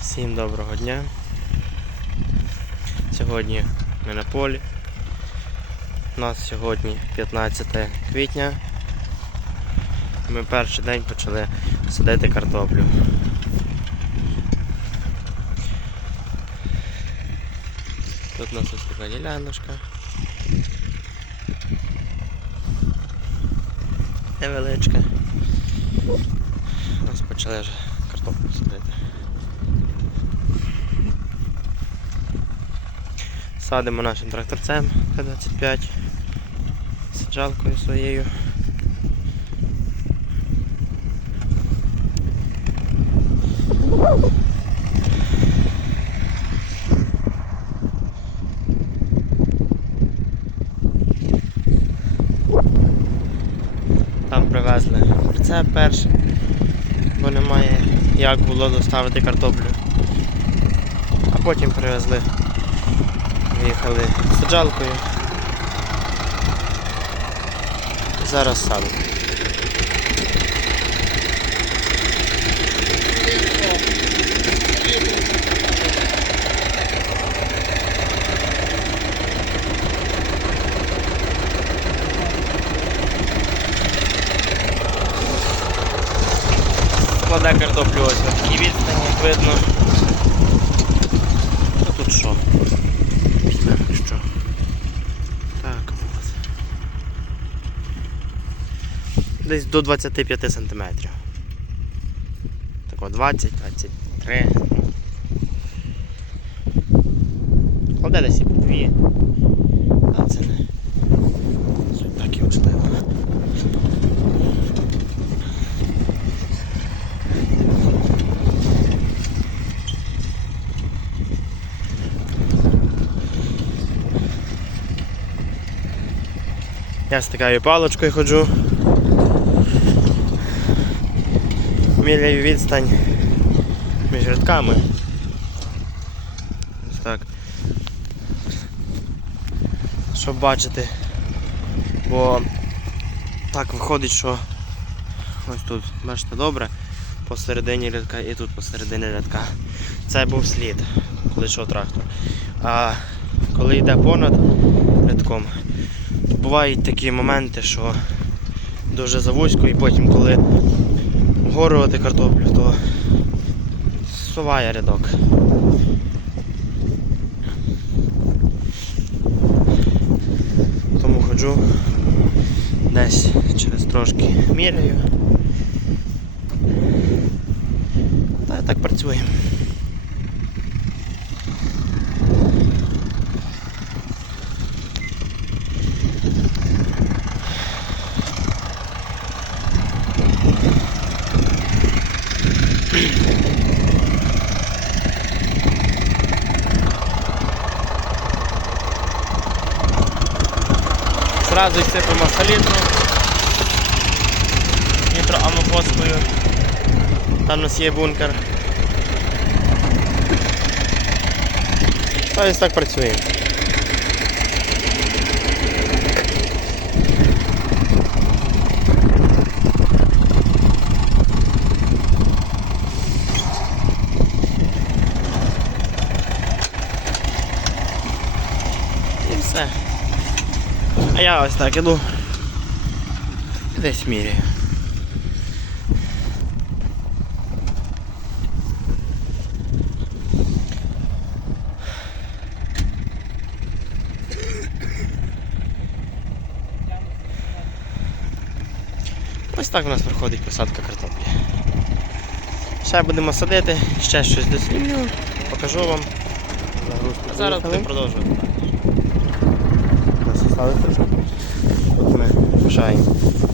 Всім доброго дня. Сьогодні ми на полі. У нас сьогодні 15 квітня. Ми перший день почали садити картоплю. Тут у нас ось така діляночка. Невеличка. Ось почали вже картоплю садити. Садимо нашим тракторцем Т-25 саджалкою своєю. Там привезли прицеп перший, бо немає як було доставити картоплю. А потім привезли Виїхали саджалкою. Зараз садимо. Кладе картоплю ось на такій відстані, видно. А тут що? Візьмемо що. Так, от. Десь до 25 сантиметрів. Так от 20, 23. Кладе десь і по дві. А це не так і важливо. Я з такою паличкою ходжу. Міряю відстань між рядками. Ось так. Щоб бачити. Бо так виходить, що ось тут, бачите, добре, посередині рядка і тут посередині рядка. Це був слід, коли йшов трактор. А коли йде понад рядком, бувають такі моменти, що дуже завузько і потім, коли вгорувати картоплю, то суває рядок. Тому ходжу десь через трошки міряю. Та так працюємо. Зразу сипемо салітру нітроамофоскою. Там у нас є бункер. Та ось так працює. І все. А я ось так іду. Десь міряю. Ось так у нас проходить посадка картоплі. Ще будемо садити, ще щось дослідню, покажу вам. Загрузку Зараз будемо продовжувати. Нас осталось трошки. От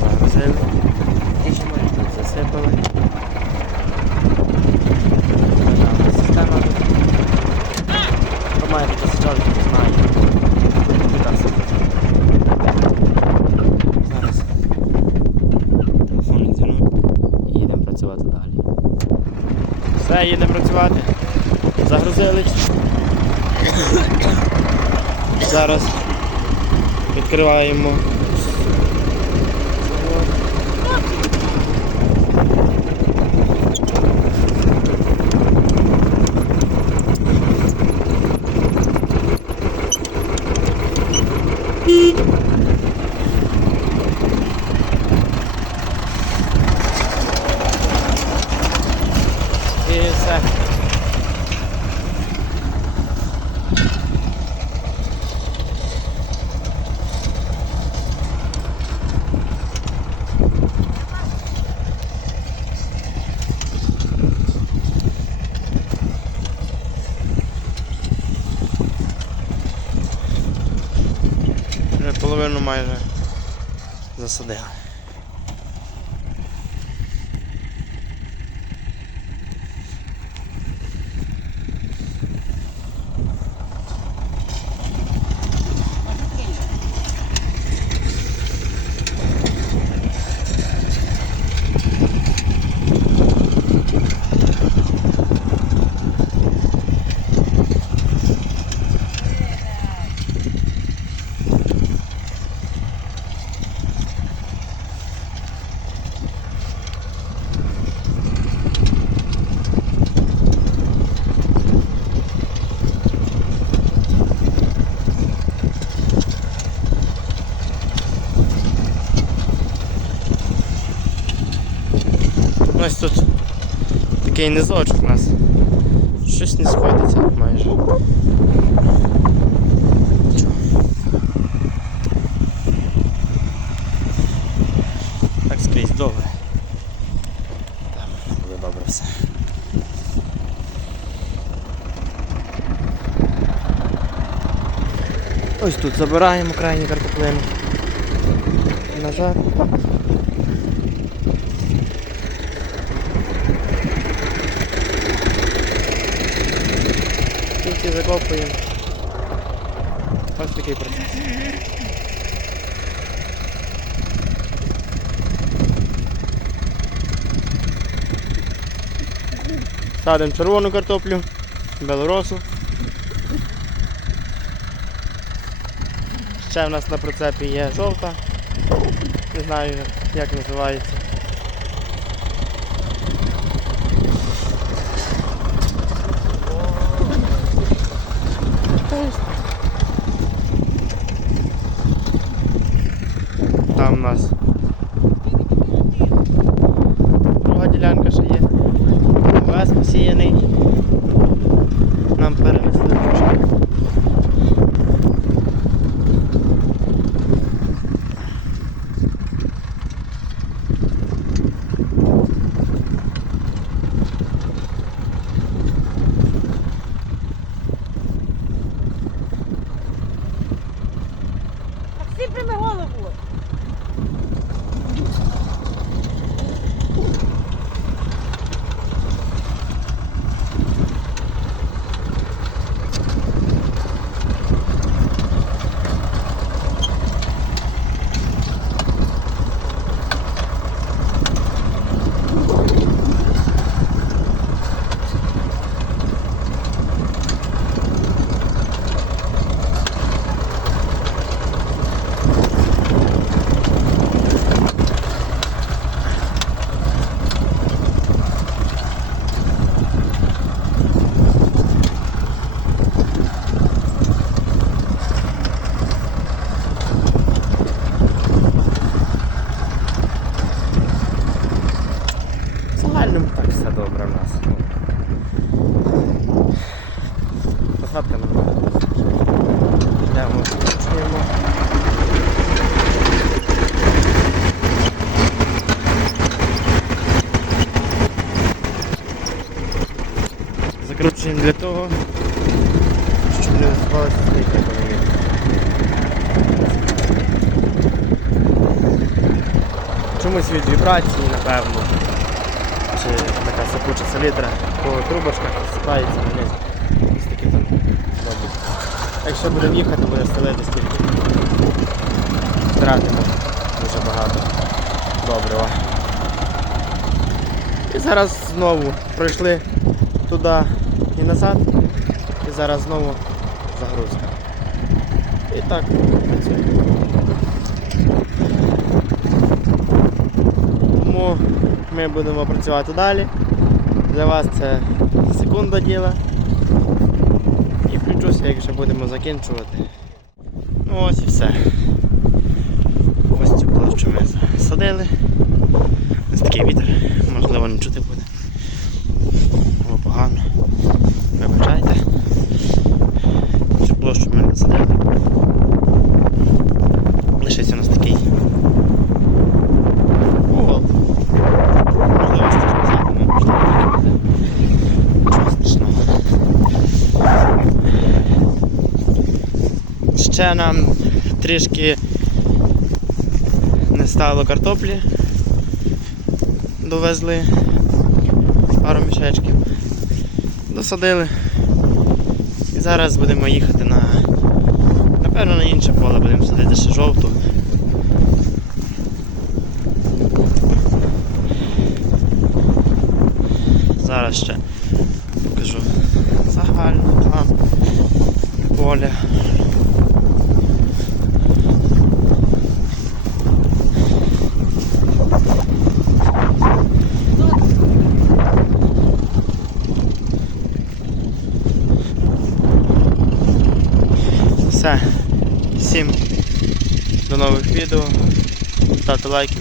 Загрузили. Тут засипали. Система тут. Має і їдемо працювати далі. Все, їдемо працювати. Загрузились. Зараз відкриваємо. І. Вже половину майже засадили. Ось тут такий низочок у нас. Щось не сходиться майже. Так скрізь добре. Там буде добре все. Ось тут забираємо крайні картоплини. Назад. Тільки закопуємо. Ось такий процес. Садимо червону картоплю, белоросу. Ще в нас на процепі є жовта. Не знаю як називається. Там у нас друга ділянка ще є. Овес посіяний. загальному так все добре в нас. Посадка нормальна. Йдемо, чуємо. Закручуємо для того, щоб не виспалися стільки. Чомусь від вібрації, напевно. Чи така сипуча селітра по трубочках розсипається вниз. Ось такі там робить. Якщо будемо їхати, буде стелити скільки. Втратимо дуже багато добрива. І зараз знову пройшли туди і назад. І зараз знову загрузка. І так працює. Тому ми будемо працювати далі. Для вас це секунда діла. І включуся, як вже будемо закінчувати. Ну ось і все. Ось цю площу ми садили. Ось такий вітер, можливо не чути буде. Було погано. Вибачайте. Цю площу ми насадили. Лишиться у нас такий угол. Можливо, щось сказати, ну, можливо, так і буде. Нічого страшного. Ще нам трішки не стало картоплі. Довезли пару мішечків. Досадили. І зараз будемо їхати на. Напевно на інше поле будемо садити ще жовту. Зараз ще покажу загальний план поля. Все. Всім